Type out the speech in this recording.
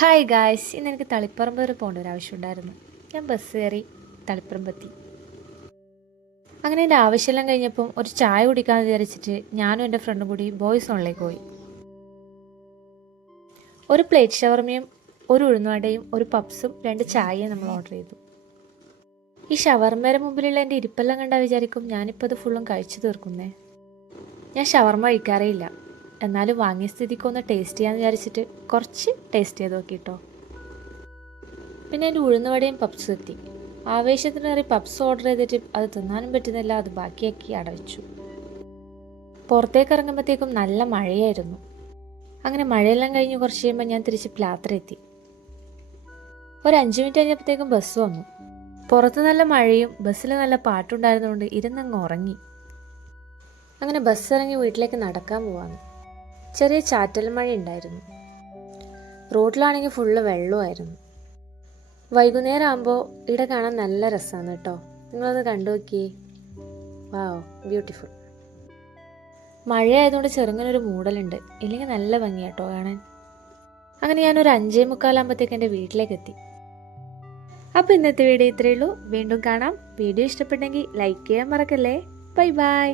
Hi guys, ഇന്ന് എനിക്ക് തളിപ്പറമ്പ് വരെ പോകേണ്ട ഒരു ആവശ്യമുണ്ടായിരുന്നു. ഞാൻ ബസ് കയറി തളിപ്പറമ്പെത്തി. അങ്ങനെ എൻ്റെ ആവശ്യമെല്ലാം കഴിഞ്ഞപ്പം ഒരു ചായ കുടിക്കാമെന്ന് വിചാരിച്ചിട്ട് ഞാനും എൻ്റെ ഫ്രണ്ടും കൂടി ബോയ്സ് ഹോളിലേക്ക് പോയി. ഒരു പ്ലേറ്റ് ഷവർമയും ഒരു ഉഴുന്നുവടയും ഒരു പപ്സും 2 ചായയും നമ്മൾ ഓർഡർ ചെയ്തു. ഈ ഷവർമയുടെ മുമ്പിലുള്ള എൻ്റെ ഇരിപ്പെല്ലാം കണ്ടാൽ വിചാരിക്കും ഞാനിപ്പോൾ അത് ഫുള്ളും കഴിച്ചു തീർക്കുന്നേ. ഞാൻ ഷവർമ കഴിക്കാറേ ഇല്ല, എന്നാലും വാങ്ങിയ സ്ഥിതിക്ക് ഒന്ന് ടേസ്റ്റ് ചെയ്യാമെന്ന് വിചാരിച്ചിട്ട് കുറച്ച് ടേസ്റ്റ് ചെയ്ത് നോക്കിട്ടോ. പിന്നെ എൻ്റെ ഉഴുന്നുവടയും പപ്സും എത്തി. ആവേശത്തിനേറി പപ്സ് ഓർഡർ ചെയ്തിട്ട് അത് തിന്നാനും പറ്റുന്നില്ല, അത് ബാക്കിയാക്കി അടവച്ചു. പുറത്തേക്ക് ഇറങ്ങുമ്പോഴത്തേക്കും നല്ല മഴയായിരുന്നു. അങ്ങനെ മഴയെല്ലാം കഴിഞ്ഞ് കുറച്ച് കഴിയുമ്പോൾ ഞാൻ തിരിച്ച് പ്ലാത്ര എത്തി. ഒരു 5 മിനിറ്റ് കഴിഞ്ഞപ്പോഴത്തേക്കും ബസ് വന്നു. പുറത്ത് നല്ല മഴയും ബസ്സിൽ നല്ല പാട്ടുണ്ടായിരുന്നതുകൊണ്ട് ഇരുന്നങ്ങ് ഉറങ്ങി. അങ്ങനെ ബസ് ഇറങ്ങി വീട്ടിലേക്ക് നടക്കാൻ പോവാന്ന്. ചെറിയ ചാറ്റൽ മഴ ഉണ്ടായിരുന്നു. റോഡിലാണെങ്കിൽ ഫുള്ള് വെള്ളമായിരുന്നു. വൈകുന്നേരം ആകുമ്പോൾ ഇവിടെ കാണാൻ നല്ല രസമാണ് കേട്ടോ. നിങ്ങളത് കണ്ടു നോക്കിയേ. വാവ്, ബ്യൂട്ടിഫുൾ. മഴയായതുകൊണ്ട് ചെറുങ്ങനൊരു മൂടലുണ്ട്, ഇല്ലെങ്കിൽ നല്ല ഭംഗിയാട്ടോ കാണാൻ. അങ്ങനെ ഞാനൊരു 5:45 എൻ്റെ വീട്ടിലേക്ക് എത്തി. അപ്പോൾ ഇന്നത്തെ വീഡിയോ ഇത്രയേ ഉള്ളൂ. വീണ്ടും കാണാം. വീഡിയോ ഇഷ്ടപ്പെട്ടെങ്കിൽ ലൈക്ക് ചെയ്യാൻ മറക്കല്ലേ. Bye bye.